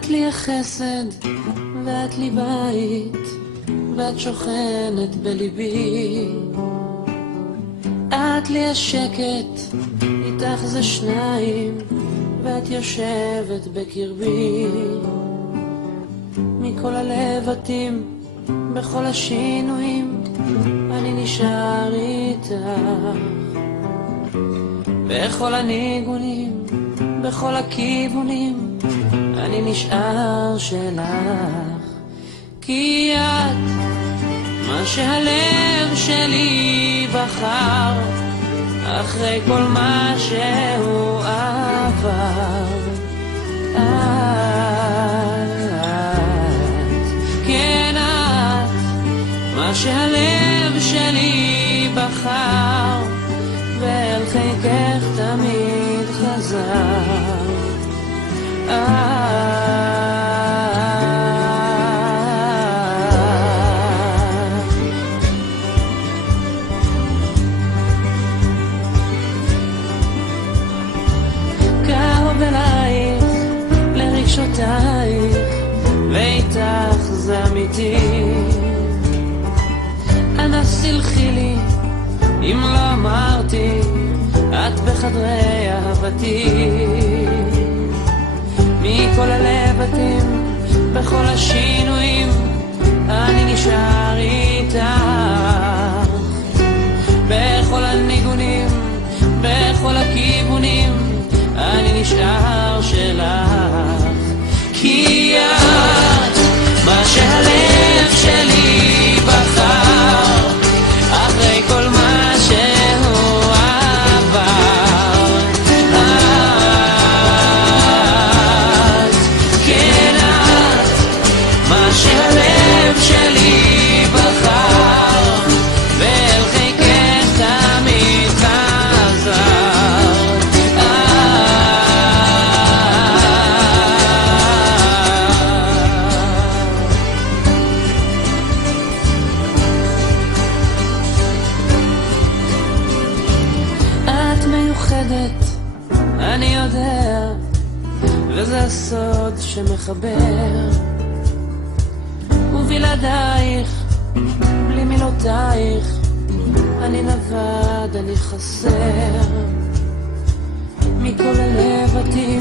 את לי החסד ואת לי בית, ואת שוכנת בליבי. את לי השקט, איתך זה שניים, ואת יושבת בקרבי. מכל הלבטים, בכל השינויים, אני נשאר איתך. בכל הניגונים, בכל הכיוונים, אני נשאר שלך. כי את מה שהלב שלי בחר, אחרי כל מה שהוא עבר. את, כן את, מה שהלב שלי בחר, ואל חיקך תמיד חזר. קרוב אלייך, לרגשותייך, ואיתך זה אמיתי. אנא סלחי לי אם לא אמרתי, את בחדרי אהבתי. מכל הלבטים, בכל השינויים, אני נשאר איתך. בכל הניגונים, בכל הכיוונים, אני נשאר שלך. כי את מה שהלב שלי בחר, אחרי כל מה שהוא עבר. את, כן את, מה שהלב שלי בחר, ואל חיקך תמיד חזר. אני יודע, וזה הסוד שמחבר. ובלעדייך, בלי מילותייך, אני נבד, אני חסר. מכל הלבטים,